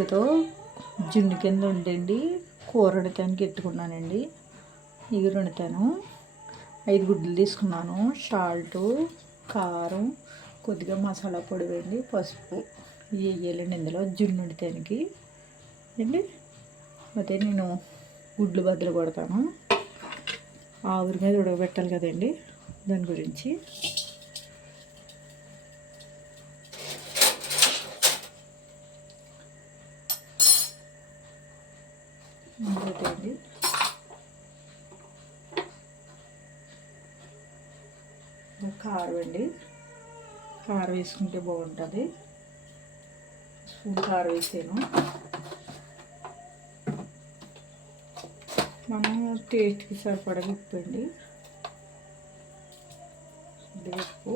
గరిటెతో జున్ను కింద ఉండండి కూర వండటానికి ఎత్తుకున్నానండి. ఇవి వండుతాను. 5 గుడ్లు తీసుకున్నాను. సాల్టు, కారం, కొద్దిగా మసాలా పొడి వేయండి, పసుపు ఇవి వేయాలండి ఇందులో జున్ను వండటానికి అండి. అయితే నేను గుడ్లు బద్దలు కొడతాను. ఆవిరి మీద ఉడకబెట్టాలి కదండి, దాని గురించి. అండి కారం అండి, కారం వేసుకుంటే బాగుంటుంది. స్పూన్ కారం వేసాను. మనం టేస్ట్కి సరిపడా ఉప్పు అండి, ఉప్పు,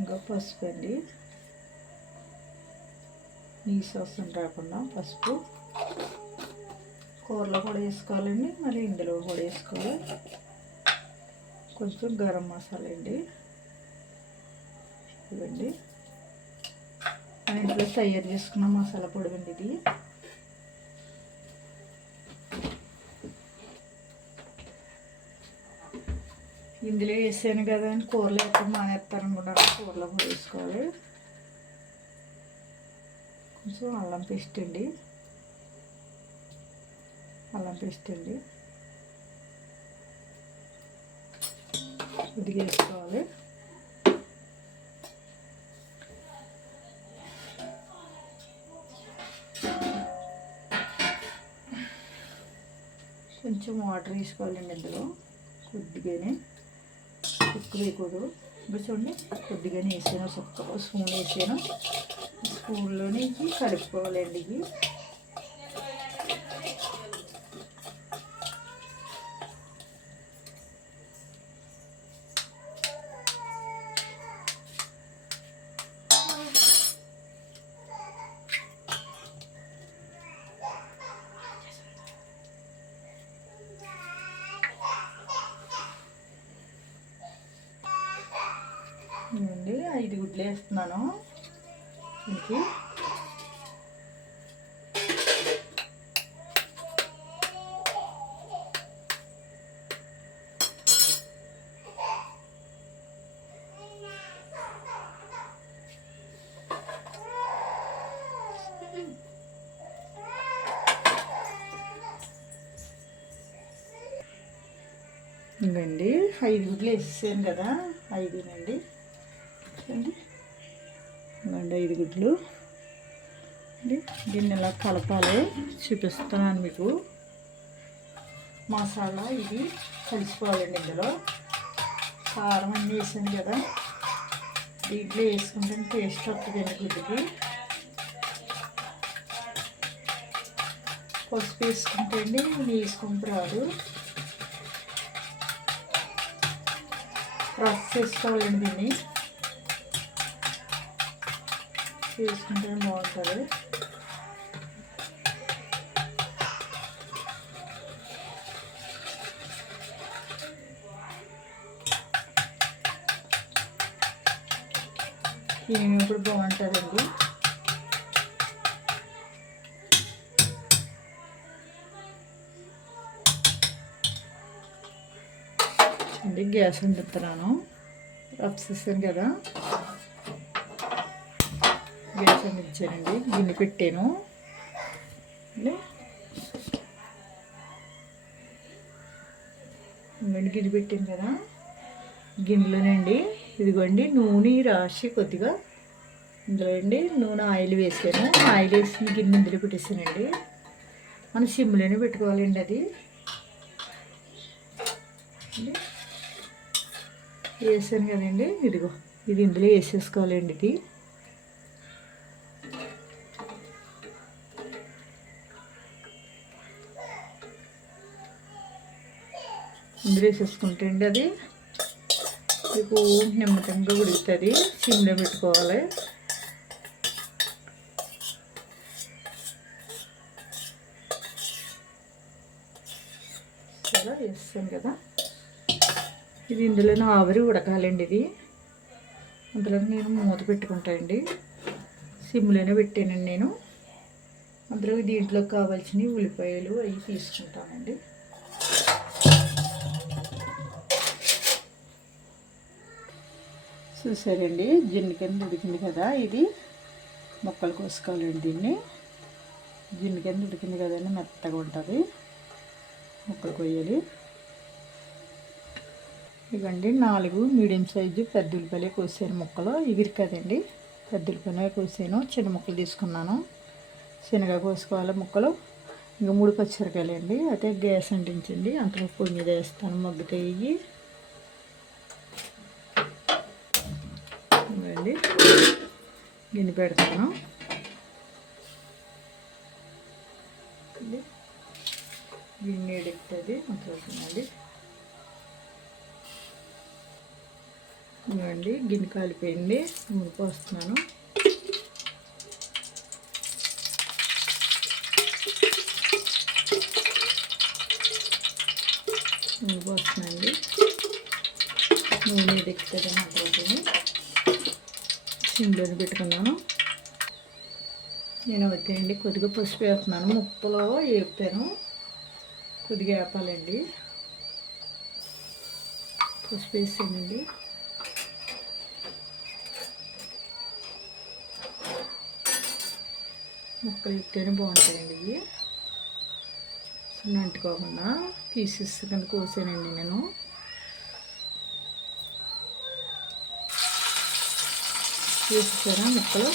ఇంకా పసుపు అండి, నీసు వాసన రాకుండా పసుపు. కూరలో కూడా వేసుకోవాలండి, మళ్ళీ ఇందులో కూడా వేసుకోవాలి. కొంచెం గరం మసాలా అండి, ఇవ్వండి. మన ఇంట్లో తయారు చేసుకున్న మసాలా పొడి అండి ఇది. ఇందులో వేసాను కదా అని కూరలో ఎక్కడ మానేస్తారనుకుంటారు, కూరలో కూడా వేసుకోవాలి. కొంచెం అల్లం పేస్ట్ అండి, కొద్దిగా వేసుకోవాలి. కొంచెం వాటర్ వేసుకోవాలండి ఇందులో, కొద్దిగానే, ఎక్కువ వేయకూడదు. ఇప్పుడు చూడండి, కొద్దిగానే వేసాను, ఒక స్పూన్ వేసాను. స్పూన్లోనే ఇవి కలుపుకోవాలండి. ఇవి అండి 5 గుడ్లు వేస్తున్నాను ఇంకి. ఇవ్వండి 5 గుడ్లు వేసేసాను కదా, 5నండి. ఇవ్వండి 5 గుడ్లు అండి. దీన్ని ఇలా కలపాలి, చూపిస్తున్నాను మీకు. మసాలా ఇది కలిసిపోవాలండి ఇందులో. కారం అన్నీ వేసాను కదా, దీంట్లో వేసుకుంటే టేస్ట్ వస్తుందండి గుడ్డుకి. పసుపు వేసుకుంటే అండి వేసుకుంటూ రాదు. రస్ చేసుకోవాలండి, దీన్ని చేసుకుంటే బాగుంటుంది. తినేప్పుడు బాగుంటుందండి. అండి గ్యాస్ వండుతున్నాను, రఫ్ చేశాను కదా, గ్యాస్ వండించానండి. గిన్నె పెట్టాను గిన్నె పెట్టాను కదా, గిన్నెలోనండి ఇదిగోండి నూనె రాసి కొద్దిగా ఇందులో అండి నూనె ఆయిల్ వేసాను. ఆయిల్ వేసిన గిన్నె ఇందులో పెట్టేసానండి. మనం సిమ్లోనే పెట్టుకోవాలండి. అది వేసాను కదండి, ఇదిగో ఇది ఇందులో వేసేసుకోవాలండి. ఇది ఇందులో వేసేసుకుంటే అండి అది మీకు నిమ్మకంగా ఉడుకుతుంది. సిమ్లో పెట్టుకోవాలి. సరే వేస్తాను కదా, ఇది ఇందులో ఆవిరి ఉడకాలండి. ఇది అందులో నేను మూత పెట్టుకుంటానండి. సిమ్లోనే పెట్టానండి నేను. అందులో దీంట్లో కావాల్సిన ఉల్లిపాయలు అవి తీసుకుంటానండి. చూసారండి, జిన్ను కింద ఉడికింది కదా, ఇది ముక్కలు కోసుకోవాలండి. దీన్ని జిన్ను కింద ఉడికింది కదండి, మెత్తగా ఉంటుంది. ముక్కలు కొయ్యాలి. ఇవ్వండి 4 మీడియం సైజు పెద్ద ఉల్లిపాయలు కోసాను. ముక్కలు ఎగిరి కదండి, పెద్ద ఉల్లిపాయలు కోసాను. చిన్న ముక్కలు తీసుకున్నాను. శనగ కోసుకోవాలి ముక్కలు. ఇంకా 3 పచ్చిమిరకాయలు అండి. అయితే గ్యాస్ అంటించండి. అంతలో పొయ్యి మీద వేస్తాను. మగ్గుతాయి. ఇవ్వండి గిన్నె పెడతాను. గిన్నె ఎడుగుతుంది అండి. ఇవ్వండి గిన్నె కాలిపోయింది. నూనె పోస్తున్నాను. నూనె పోస్తున్నాండి. నూనె ఎడుగుతుంది అన్నమాట. సిమ్లో పెట్టుకున్నాను. నేను వచ్చేయండి కొద్దిగా పసుపు వేస్తున్నాను. ముక్కలో వేపుతాను. కొద్దిగా వేపాలండి. పసుపు వేసానండి. ముక్కలు వేస్తేనే బాగుంటాయండి. ఇవి అంటుకోకుండా పీసెస్ కింద కోసానండి నేను. వేసారా ముక్కలు?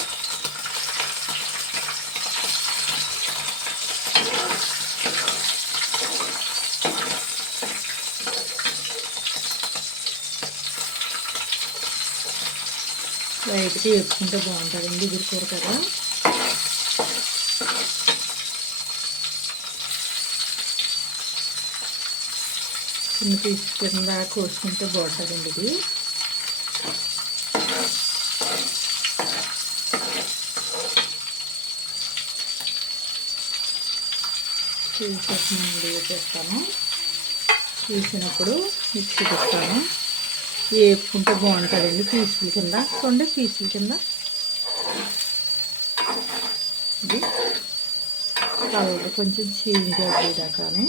లైట్గా వేపుకుంటే బాగుంటుందండి. ఇది కూర కదా. చిన్న పీస్ కింద కోసుకుంటే బాగుంటుందండి. ఇది చేస్తాను. తీసినప్పుడు మిక్సీ పెడతాను. వేపుకుంటే బాగుంటుందండి. పీసుల కింద చూడండి, పీసుల కింద. ఇది కలర్ కొంచెం చేంజ్ అయ్యేదాకానే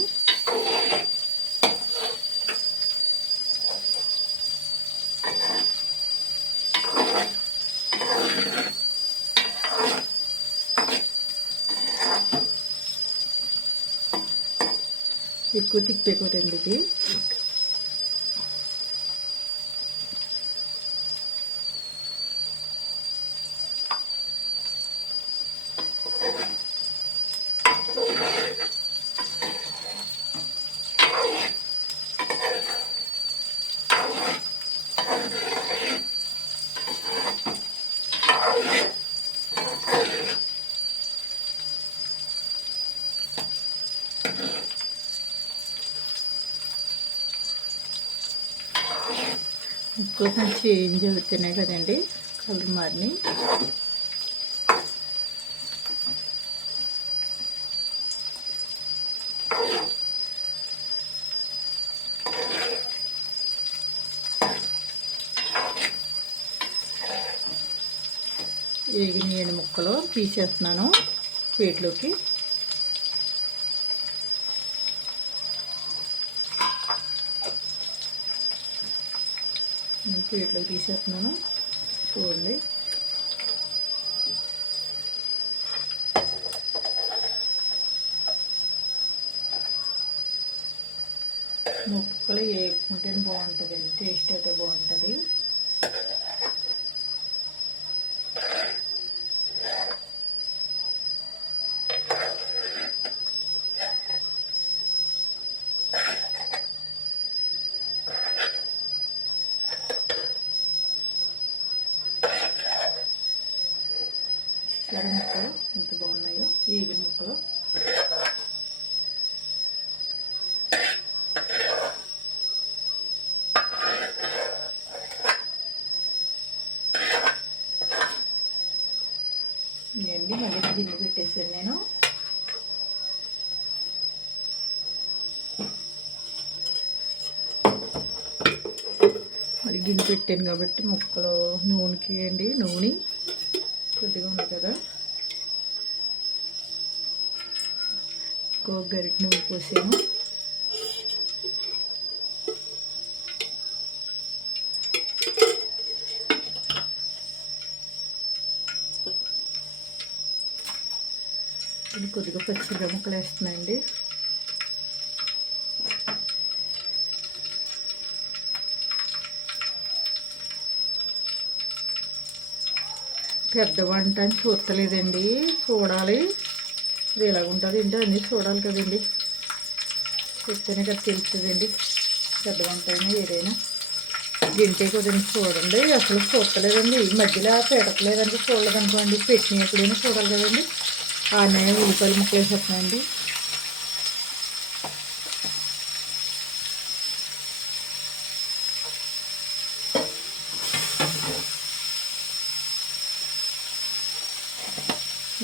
ఎక్కువ తిప్పేకూడదండి. ఇది ముక్కలు కొంచెం చేంజ్ అవుతున్నాయి కదండి, కలర్ మారిని. వేగిన ముక్కలు తీసేస్తున్నాను ప్లేట్లోకి. ప్లేట్లోకి తీసేస్తున్నాను. చూడండి, ముక్కలు వేపుకుంటేనే బాగుంటుందండి. టేస్ట్ అయితే బాగుంటుంది. ముక్కలు ఎంత బాగున్నాయో, ఏగిన ముక్కలు. ఇదండి మళ్ళీ గిన్నె పెట్టేసాను నేను. మళ్ళీ గిన్నె పెట్టాను కాబట్టి ముక్కలు నూనెకి అండి, నూనె కొద్దిగా ఉంది కదా, ఇంకో గరిటె నూనె పోసాను. కొద్దిగా పచ్చిమిరపకాయ ముక్కలు వేస్తున్నాయండి. పెద్ద వంట అని చూడలేదండి, చూడాలి ఇది ఎలా ఉంటుంది ఏంటో అన్నీ చూడాలి కదండి, చెప్తేనే కదా తెలుస్తుందండి. పెద్ద వంట అయినా ఏదైనా గింటే కొద్దిగా చూడండి. అసలు చూడలేదండి, ఈ మధ్యలో పెట్టలేదంటే చూడలేదనుకోండి, పెట్టిన ఎప్పుడైనా చూడాలి కదండి. ఆనే ఉల్లిపాయలు ముక్కలు వేసేస్తున్నాయండి.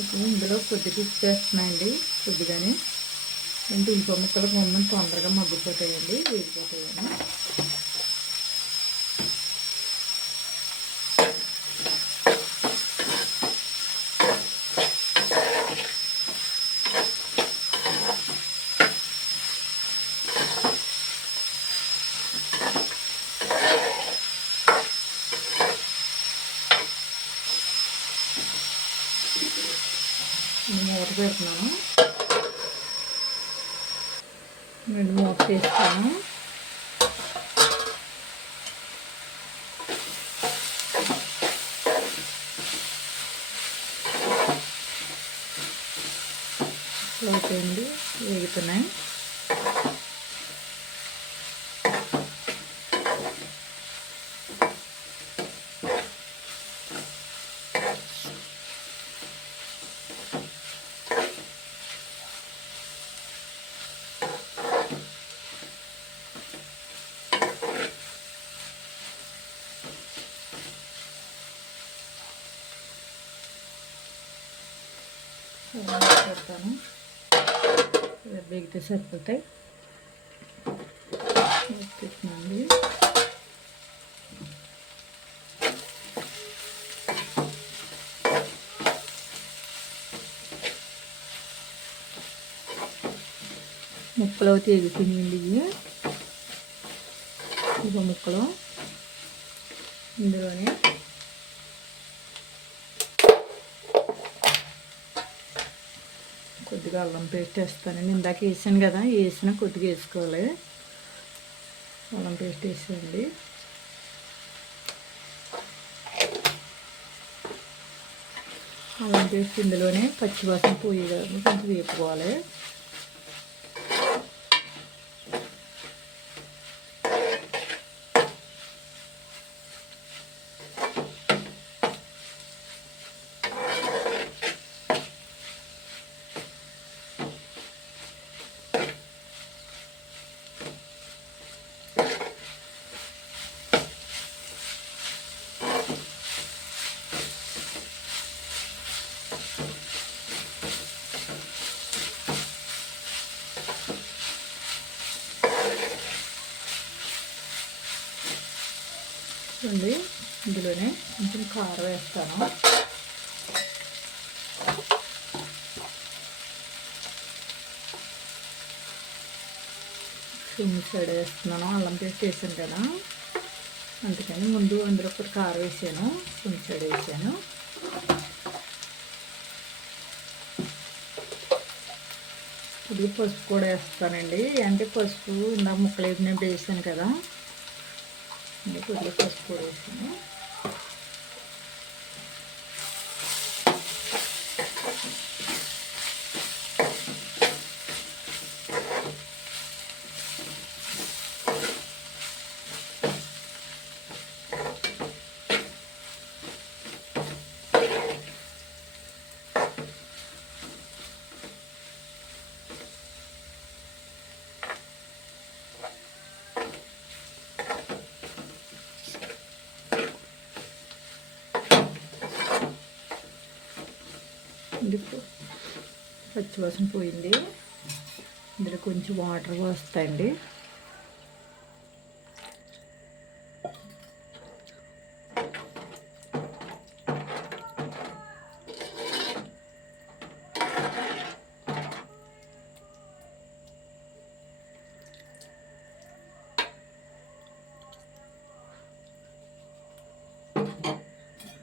ఇప్పుడు ఇందులో కొద్దిగా ఉప్పు వేస్తున్నాయండి, కొద్దిగానే. అంటే ఉల్లిపాయ ముక్కలు మమ్మల్ని తొందరగా మగ్గిపోతాయండి, వేగిపోతాయని. మూత పెడుతున్నాను, నేను మూత వేస్తాను. అయిపోయింది, వేగుతున్నాయి. పెడతాను, వేగితే సరిపోతాయి. పెట్టినండి ముక్కలు అయితే ఎగిపోయినాయండి. ఇవి ముక్కలు ఇందులోనే కొద్దిగా అల్లం పేస్ట్ వేస్తానండి. ఇందాక వేసాను కదా, వేసిన కొద్దిగా వేసుకోవాలి. అల్లం పేస్ట్ వేసేయండి. అల్లం పేస్ట్ ఇందులోనే పచ్చివాసన పోయేగా కొంచెం వేపుకోవాలి. చూడండి, ఇందులోనే కొంచెం కారం వేస్తాను. సైడ్ వేస్తున్నాను, అల్లం పేస్ట్ వేసాను కదా, అందుకని ముందు అందులో ఒకటి కారం వేసాను, సైడ్ వేసాను. ఇది పసుపు కూడా వేస్తానండి, అంటే పసుపు ఇందాక ముక్కలు వేసినప్పుడు వేసాను కదా, కొద్దిగా పసుపు కూడా వేసాను. పచ్చివాసన పోయింది. ఇందులో కొంచెం వాటర్ వస్తాయండి.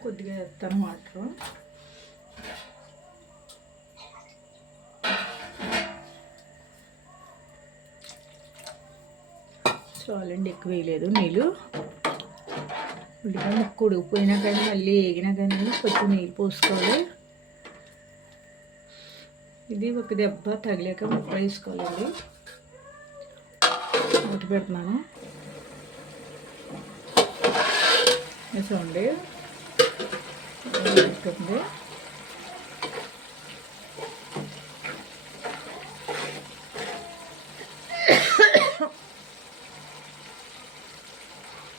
కొద్దిగా వేస్తాను వాటర్. చాలండి, ఎక్కువ వేయలేదు నీళ్ళు. ఉల్లిపాయ ముక్క ఉడికిపోయినా కానీ మళ్ళీ వేగినా కానీ కొంచెం నీళ్ళు పోసుకోవాలి. ఇది ఒక దెబ్బ తగిలాక ముక్కలు వేసుకోవాలండి. మూత పెడుతున్నాను. చూడండి పెట్టుకుంది.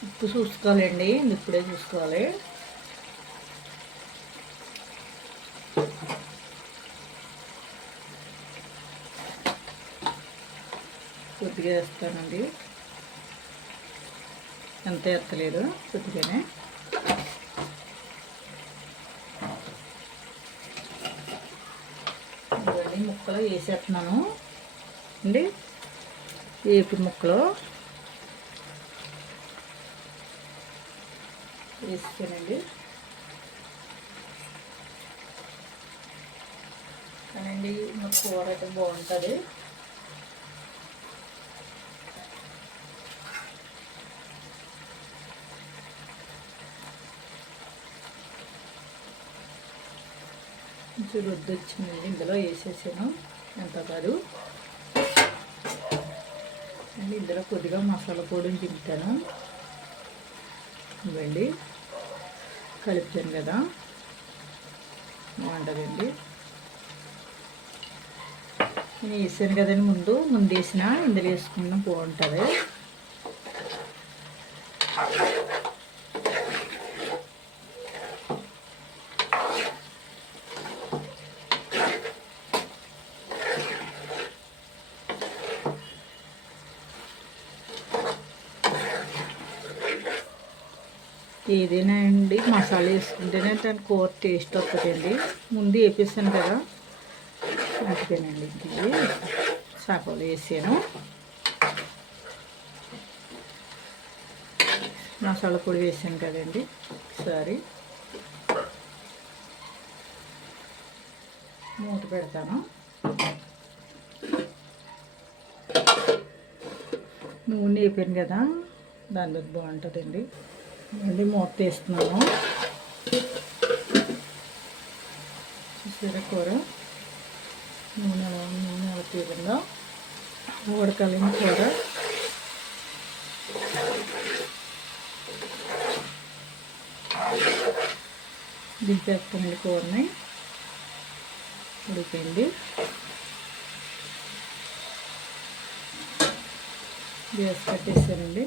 ఉప్పు చూసుకోవాలండి, ఇప్పుడే చూసుకోవాలి. కొద్దిగా వేస్తానండి, ఎంత ఎత్తలేదు, కొద్దిగానే. ఇవన్నీ ముక్కలు వేసేస్తున్నాను అండి. వేపుడు ముక్కలు వేసుకోనండి. కానండి మా కూర అయితే బాగుంటుంది. కొంచెం రొద్దు వచ్చిందండి, ఇందులో వేసేసాను, ఎంత కాదు అండి. ఇందులో కొద్దిగా మసాలా పొడిని దింపుతాను. ఇవ్వండి, కలుపుతాను కదా, బాగుంటుందండి. నేను వేసాను కదండి, ముందు వేసిన ఇందులో వేసుకున్నా బాగుంటుంది. ఏదైనా అండి మసాలా వేసుకుంటేనే దాని కూర టేస్ట్ వస్తుందండి. ముందు వేపిస్తాను కదా, అందుకేనండి. ఇది సగంలో వేసాను. మసాలా పొడి వేసాను కదండి ఒకసారి. మూత పెడతాను. నూనె వేపాను కదా, దానిలో బాగుంటుందండి. మళ్ళీ మూత వేస్తున్నాను. చూసారా కూర నూనె ఎలా తీరిందో, ఉడకాలేని కూర. దింపేస్తానండి కూరని, ఉడిపోయింది. గ్యాస్ కట్టేసానండి.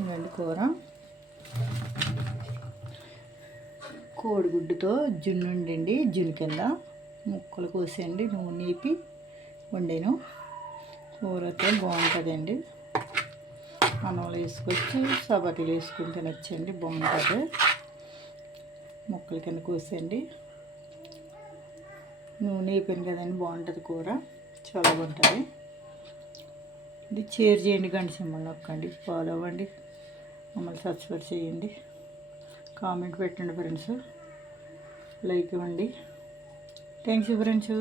ఇవ్వండి కూర. కోడిగుడ్డుతో జున్ను ఉండండి, జున్ను కింద ముక్కలు కోసేయండి, నూనె వేపి వండాను. కూర అయితే బాగుంటుందండి. అన్నంలో వేసుకొచ్చి చపాతీలు వేసుకుని తినొచ్చండి, బాగుంటుంది. ముక్కల కింద కోసేయండి, నూనె వేపాను కదండి, బాగుంటుంది కూర, చాలా బాగుంటుంది. ఇది షేర్ చేయండి, గంట సింబల్ నొక్కండి, ఫాలో అవ్వండి, మమ్మల్ని సబ్స్క్రైబ్ చేయండి, కామెంట్ పెట్టండి ఫ్రెండ్స్, లైక్ ఇవ్వండి. Thanks friends.